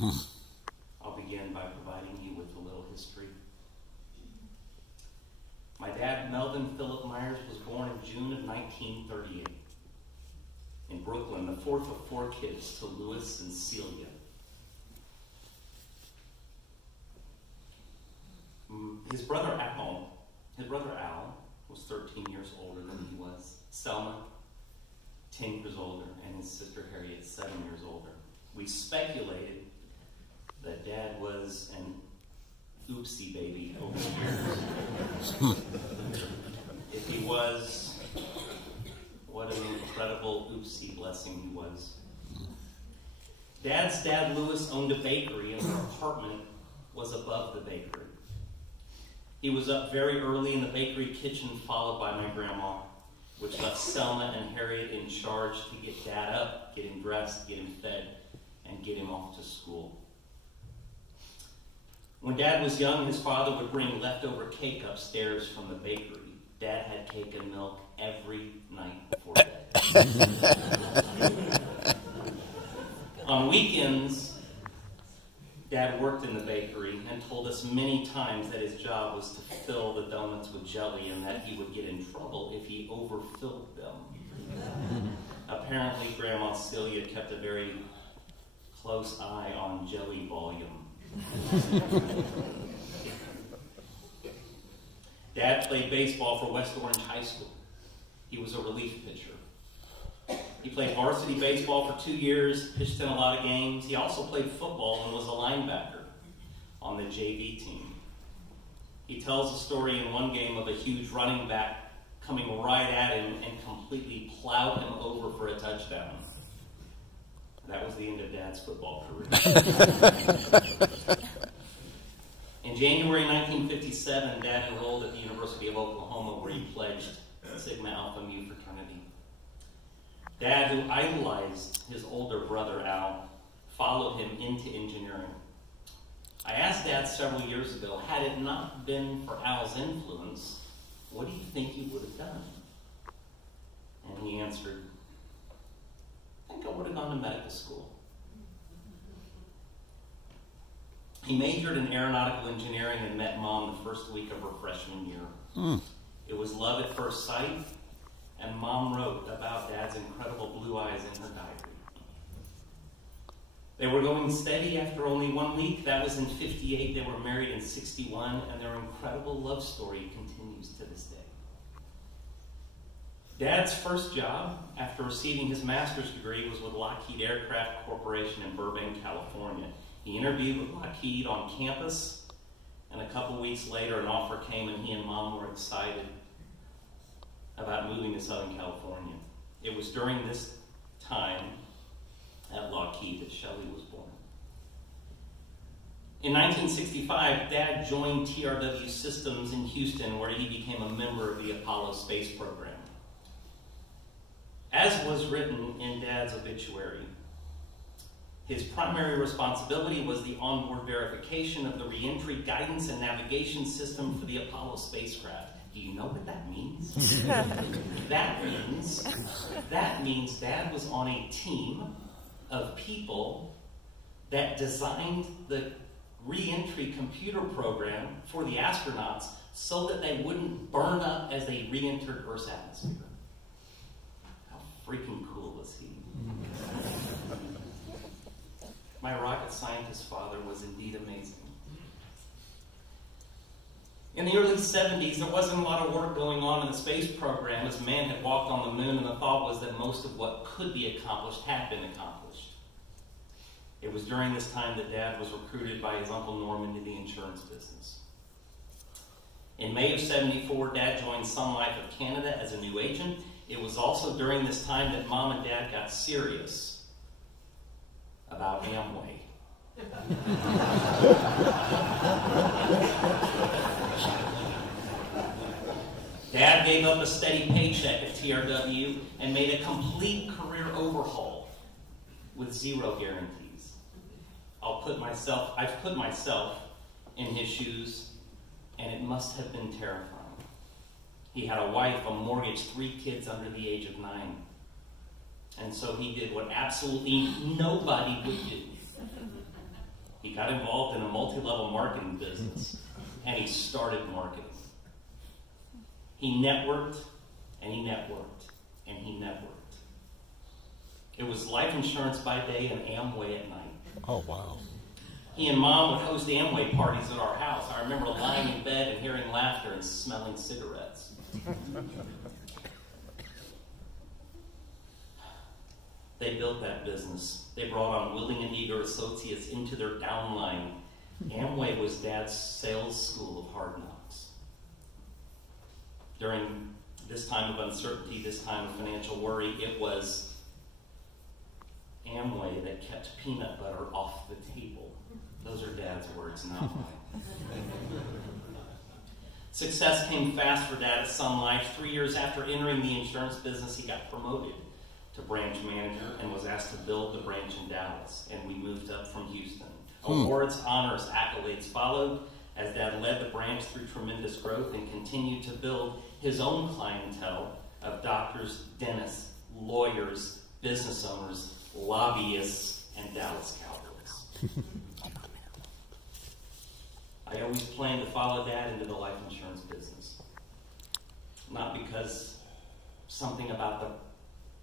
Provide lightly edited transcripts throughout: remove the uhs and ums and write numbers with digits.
I'll begin by providing you with a little history. My dad, Melvin Philip Meyers, was born in June of 1938 in Brooklyn, the fourth of four kids to Louis and Celia. His brother Al was 13 years older than he was. Selma, 10 years older, and his sister Harriet, 7 years older. We speculated that Dad was an oopsie baby over the years. If he was, what an incredible oopsie blessing he was. Dad's dad, Louis, owned a bakery, and her apartment was above the bakery. He was up very early in the bakery kitchen, followed by my grandma, which left Selma and Harriet in charge to get Dad up, get him dressed, get him fed, and get him off to school. When Dad was young, his father would bring leftover cake upstairs from the bakery. Dad had cake and milk every night before bed. On weekends, Dad worked in the bakery and told us many times that his job was to fill the donuts with jelly and that he would get in trouble if he overfilled them. Apparently, Grandma Celia kept a very close eye on jelly volume. Dad played baseball for West Orange High School. He was a relief pitcher. He played varsity baseball for 2 years, pitched in a lot of games. He also played football and was a linebacker on the JV team. He tells a story in one game of a huge running back coming right at him and completely plowed him over for a touchdown. That was the end of Dad's football career. In January 1957, Dad enrolled at the University of Oklahoma, where he pledged Sigma Alpha Mu fraternity. Dad, who idolized his older brother, Al, followed him into engineering. I asked Dad several years ago, had it not been for Al's influence, what do you think he would have done? And he answered, I think I would have gone to medical school. He majored in aeronautical engineering and met Mom the first week of her freshman year. It was love at first sight, and Mom wrote about Dad's incredible blue eyes in her diary. They were going steady after only 1 week. That was in 58. They were married in 61, and their incredible love story continues to this day. Dad's first job after receiving his master's degree was with Lockheed Aircraft Corporation in Burbank, California. He interviewed with Lockheed on campus, and a couple weeks later an offer came, and he and Mom were excited about moving to Southern California. It was during this time at Lockheed that Shelley was born. In 1965, Dad joined TRW Systems in Houston, where he became a member of the Apollo space program. As was written in Dad's obituary, his primary responsibility was the onboard verification of the reentry guidance and navigation system for the Apollo spacecraft. Do you know what that means? That means Dad was on a team of people that designed the reentry computer program for the astronauts so that they wouldn't burn up as they re-entered Earth's atmosphere. How freaking cool was he? My rocket scientist father was indeed amazing. In the early 70s, there wasn't a lot of work going on in the space program as man had walked on the moon, and the thought was that most of what could be accomplished had been accomplished. It was during this time that Dad was recruited by his Uncle Norm into the insurance business. In May of 74, Dad joined Sun Life of Canada as a new agent. It was also during this time that Mom and Dad got serious about Amway. Dad gave up a steady paycheck at TRW and made a complete career overhaul with zero guarantees. I've put myself in his shoes, and it must have been terrifying. He had a wife, a mortgage, 3 kids under the age of 9. And so he did what absolutely nobody would do. He got involved in a multi-level marketing business, and he started marketing. He networked, and he networked, and he networked. It was life insurance by day and Amway at night. Oh, wow. He and Mom would host Amway parties at our house. I remember lying in bed and hearing laughter and smelling cigarettes. They built that business. They brought on willing and eager associates into their downline. Amway was Dad's sales school of hard knocks. During this time of uncertainty, this time of financial worry, it was Amway that kept peanut butter off the table. Those are Dad's words, not mine. Success came fast for Dad at Sun Life. 3 years after entering the insurance business, he got promoted to branch manager and was asked to build the branch in Dallas, and we moved up from Houston. Awards, honors, accolades followed as Dad led the branch through tremendous growth and continued to build his own clientele of doctors, dentists, lawyers, business owners, lobbyists, and Dallas Cowboys. I always planned to follow Dad into the life insurance business. Not because something about the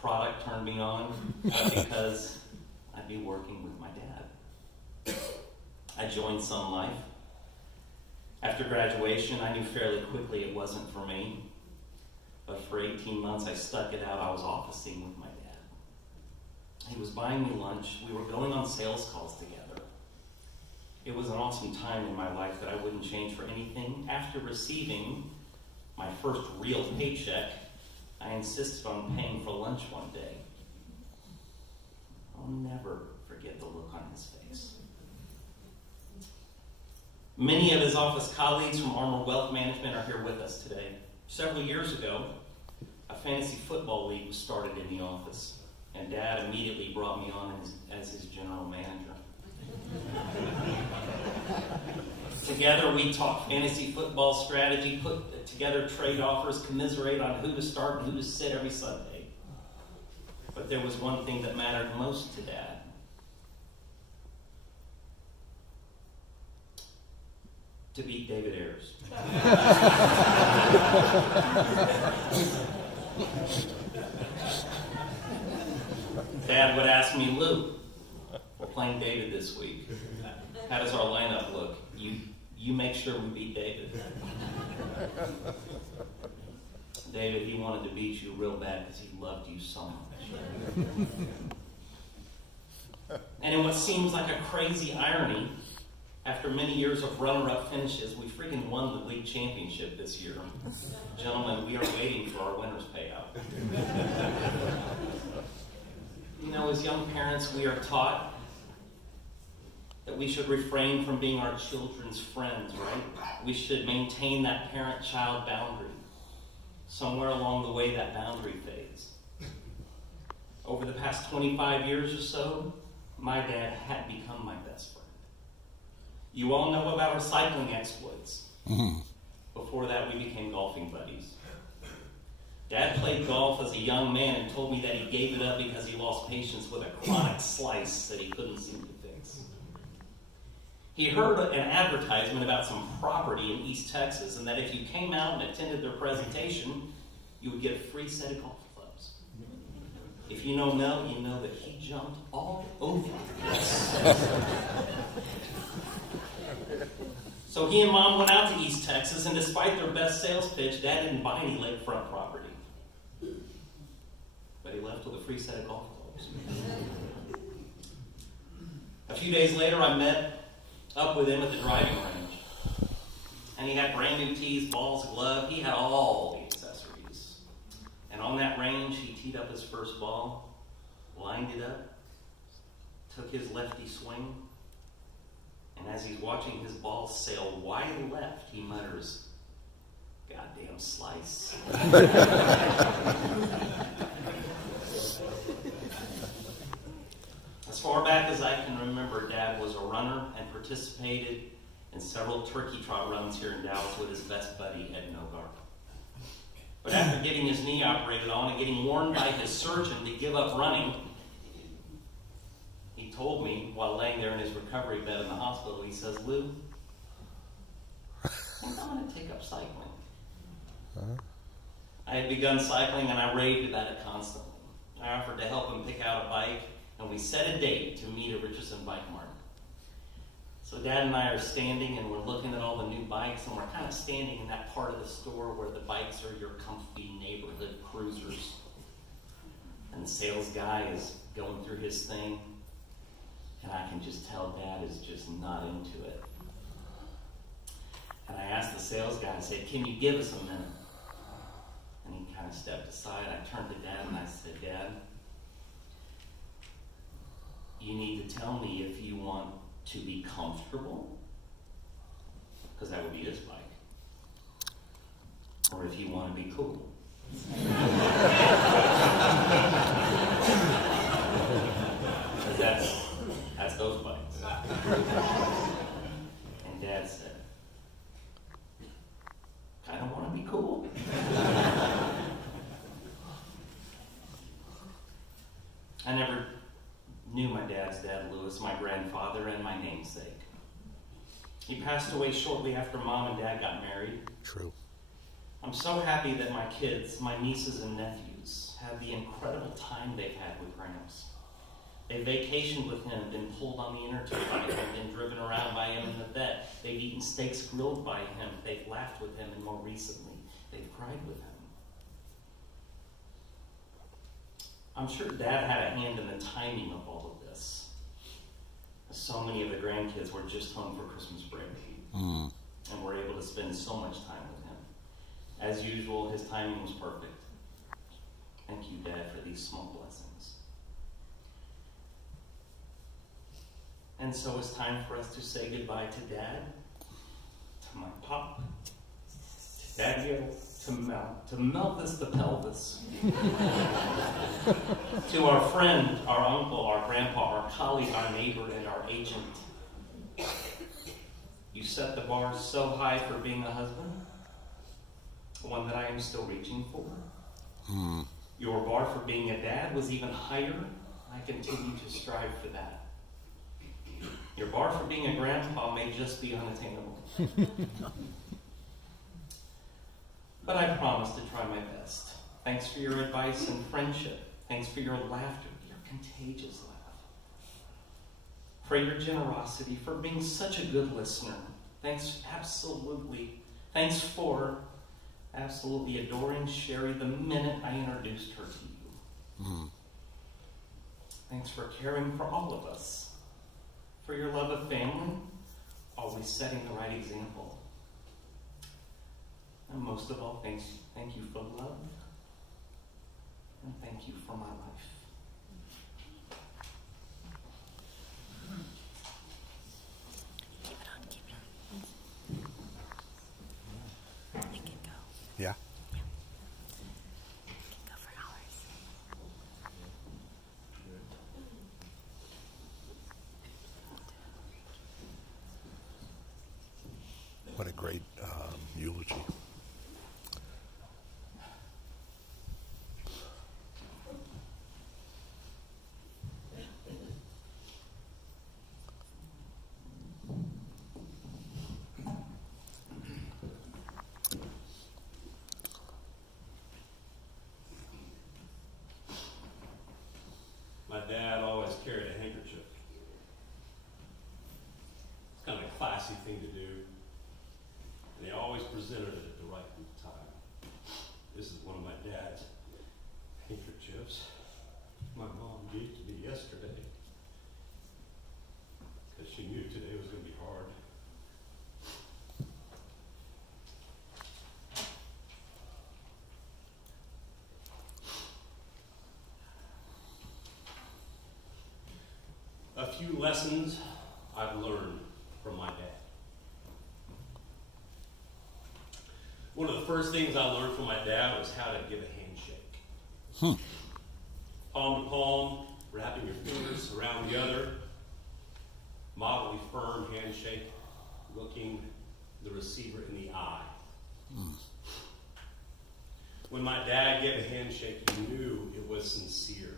product turned me on, but because I'd be working with my dad. I joined Sun Life. After graduation, I knew fairly quickly it wasn't for me. But for 18 months, I stuck it out. I was officing with my dad. He was buying me lunch. We were going on sales calls together. It was an awesome time in my life that I wouldn't change for anything. After receiving my first real paycheck, I insisted on paying for lunch one day. I'll never forget the look on his face. Many of his office colleagues from Armor Wealth Management are here with us today. Several years ago, a fantasy football league was started in the office, and Dad immediately brought me on as his general manager. Together, we talked fantasy football strategy, put together trade offers, commiserate on who to start and who to sit every Sunday. But there was one thing that mattered most to Dad. To beat David Ayers. Dad would ask me, Lou, we're playing David this week. How does our lineup look? You make sure we beat David. David, he wanted to beat you real bad because he loved you so much. And in what seems like a crazy irony, after many years of runner-up finishes, we freaking won the league championship this year. Gentlemen, we are waiting for our winner's payout. You know, as young parents, we are taught that we should refrain from being our children's friends, right? We should maintain that parent-child boundary. Somewhere along the way, that boundary fades. Over the past 25 years or so, my dad had become my best friend. You all know about our cycling exploits. Before that, we became golfing buddies. Dad played golf as a young man and told me that he gave it up because he lost patience with a chronic slice that he couldn't seem to fix. He heard an advertisement about some property in East Texas and that if you came out and attended their presentation, you would get a free set of golf clubs. If you know Mel, you know that he jumped all over this. So he and Mom went out to East Texas, and despite their best sales pitch, Dad didn't buy any lakefront property. But he left with a free set of golf clubs. A few days later, I met up with him at the driving range. And he had brand new tees, balls, glove. He had all the accessories. And on that range, he teed up his first ball, lined it up, took his lefty swing, and as he's watching his ball sail wide left, he mutters, "Goddamn slice." As far back as I can remember, Dad was a runner and participated in several turkey trot runs here in Dallas with his best buddy, Ed Nogar. But after getting his knee operated on and getting warned by his surgeon to give up running, he told me while laying there in his recovery bed in the hospital, he says, "Lou, I think I'm going to take up cycling." I had begun cycling and I raved about it constantly. I offered to help him pick out a bike, and we set a date to meet at Richardson Bike Mart. So Dad and I are standing and we're looking at all the new bikes, and we're kind of standing in that part of the store where the bikes are your comfy neighborhood cruisers. And the sales guy is going through his thing, and I can just tell Dad is just not into it. And I asked the sales guy, I said, "Can you give us a minute?" And he kind of stepped aside. I turned to Dad and I said, "Dad, you need to tell me if you want to be comfortable, because that would be this bike, or if you want to be cool." Because that's those bikes. And Dad said, "Kind of want to be cool." I never knew my dad's dad, Louis, my grandfather, and my namesake. He passed away shortly after Mom and Dad got married. True. I'm so happy that my kids, my nieces and nephews, have the incredible time they've had with Gramps. They've vacationed with him, been pulled on the inner tube by him, been driven around by him in the vet. They've eaten steaks grilled by him. They've laughed with him, and more recently, they've cried with him. I'm sure Dad had a hand in the timing of all of this. So many of the grandkids were just home for Christmas break and were able to spend so much time with him. As usual, his timing was perfect. Thank you, Dad, for these small blessings. And so it's time for us to say goodbye to Dad, to my pop, to Daddy, to Melvis the pelvis, to our friend, our uncle, our grandpa, our colleague, our neighbor, and our agent. You set the bar so high for being a husband, one that I am still reaching for. Your bar for being a dad was even higher. I continue to strive for that. Your bar for being a grandpa may just be unattainable. But I promise to try my best. Thanks for your advice and friendship. Thanks for your laughter, your contagious laugh. For your generosity, for being such a good listener. Thanks for absolutely adoring Sherry the minute I introduced her to you. Thanks for caring for all of us. For your love of family, always setting the right example. And most of all, thank you for love, and thank you for my life. Keep it on, keep it on. You can go. Yeah. You can go for hours. What a great eulogy. My dad always carried a handkerchief. It's kind of a classy thing to do. And he always presented it at the right time. This is one of my dad's handkerchiefs. My mom gave to me yesterday because she knew today was going to be hard. A few lessons I've learned from my dad. One of the first things I learned from my dad was how to give a handshake. Palm to palm, wrapping your fingers around the other, moderately firm handshake, looking the receiver in the eye. When my dad gave a handshake, you knew it was sincere.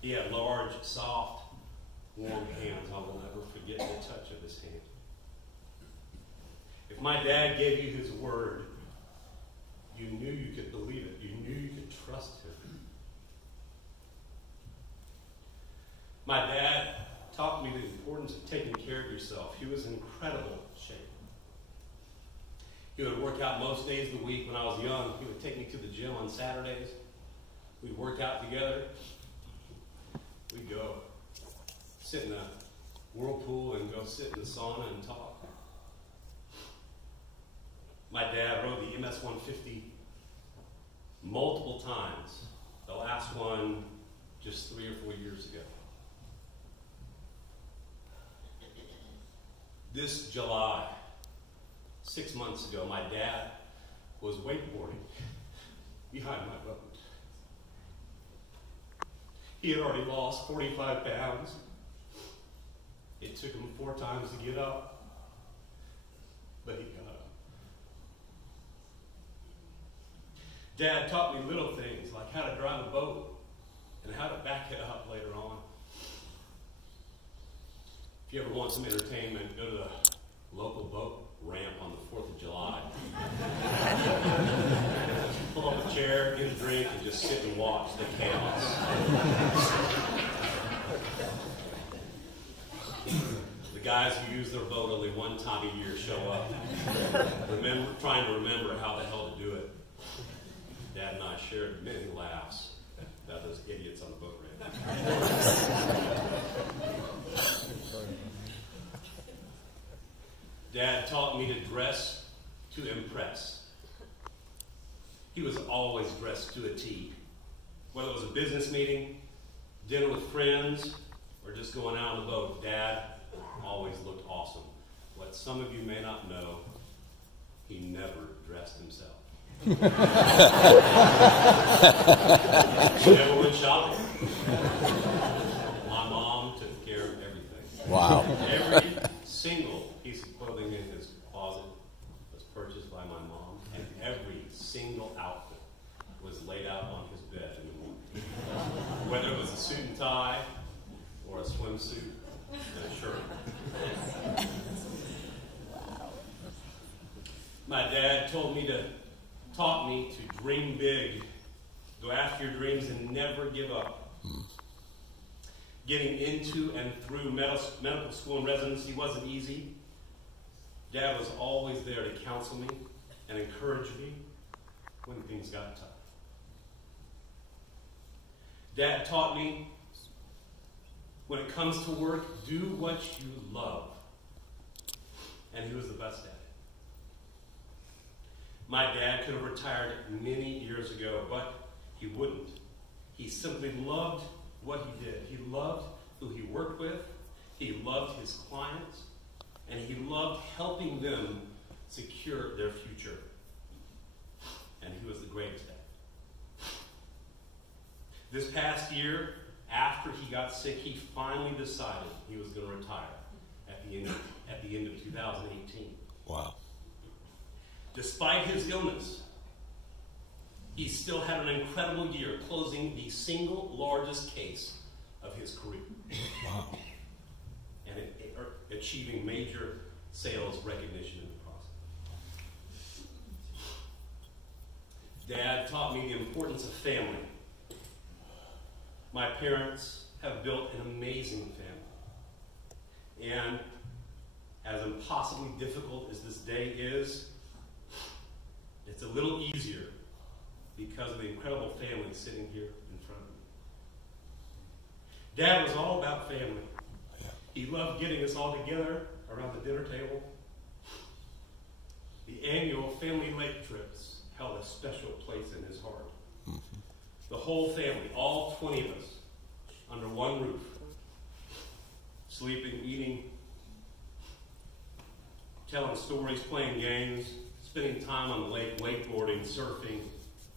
He had large, soft, warm hands. I will never forget the touch of his hand. If my dad gave you his word, you knew you could believe it. You knew you could trust him. My dad taught me the importance of taking care of yourself. He was in incredible shape. He would work out most days of the week when I was young. He would take me to the gym on Saturdays. We'd work out together. We'd go sit in a whirlpool and go sit in the sauna and talk. My dad rode the MS-150 multiple times. The last one just 3 or 4 years ago. This July, 6 months ago, my dad was wakeboarding behind my boat. He had already lost 45 pounds. It took him 4 times to get up, but he got up. Dad taught me little things like how to drive a boat and how to back it up later on. If you ever want some entertainment, go to the local boat ramp on the 4th of July. Pull up a chair, get a drink, and just sit and watch the chaos. The guys who use their boat only one time a year show up, trying to remember how the hell to do it. Dad and I shared many laughs about those idiots on the boat ramp. Dad taught me to dress to impress. He was always dressed to a T. Whether it was a business meeting, dinner with friends, or just going out on the boat, Dad always looked awesome. What some of you may not know, he never dressed himself. He never went shopping. My mom took care of everything. Wow. Every single piece of clothing in his closet was purchased by my mom, and every single outfit was laid out on his bed in the morning. Whether it was a suit and tie, or a swimsuit and a shirt. My dad taught me to dream big, go after your dreams, and never give up. Getting into and through medical school and residency wasn't easy. Dad was always there to counsel me and encourage me when things got tough. Dad taught me, when it comes to work, do what you love. And he was the best at it. My dad could have retired many years ago, but he wouldn't. He simply loved what he did. He loved who he worked with. He loved his clients. And he loved helping them secure their future. And he was the greatest at it. This past year, after he got sick, he finally decided he was going to retire at the end of 2018. Wow. Despite his illness, he still had an incredible year, closing the single largest case of his career. Wow. And achieving major sales recognition in the process. Dad taught me the importance of family. My parents have built an amazing family. And as impossibly difficult as this day is, it's a little easier because of the incredible family sitting here in front of me. Dad was all about family. He loved getting us all together around the dinner table. The annual family lake trips held a special place in his heart. The whole family, all 20 of us, under one roof, sleeping, eating, telling stories, playing games, spending time on the lake, wakeboarding, surfing,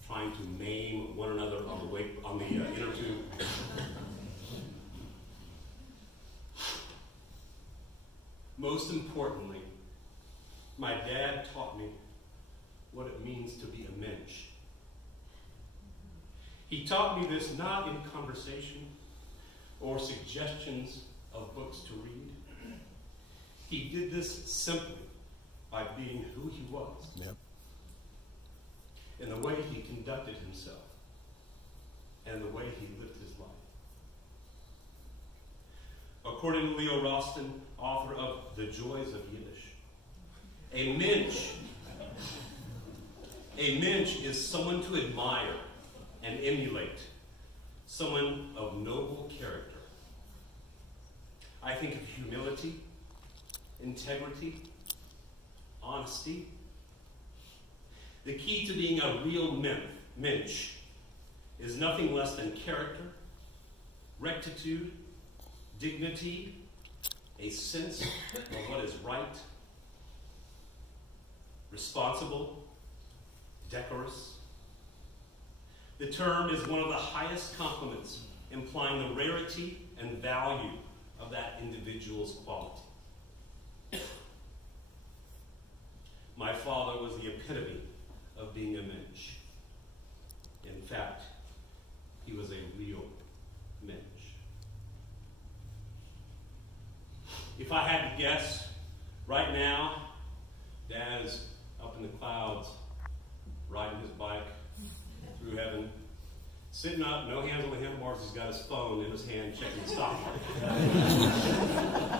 trying to name one another on the inner tube. Most importantly, my dad taught me what it means to be a mensch. He taught me this not in conversation, or suggestions of books to read. He did this simply by being who he was, Yep. in the way he conducted himself, and the way he lived his life. According to Leo Roston, author of The Joys of Yiddish, a mensch is someone to admire and emulate, someone of noble character. I think of humility, integrity, honesty. The key to being a real mensch is nothing less than character, rectitude, dignity, a sense of what is right, responsible, decorous. The term is one of the highest compliments, implying the rarity and value of that individual's quality. My father was the epitome of being a mensch. In fact, he was a real mensch. If I had to guess, right now, Dad is up in the clouds, riding his bike through heaven, sitting up, no hands on the handlebars, he's got his phone in his hand, checking the stock market.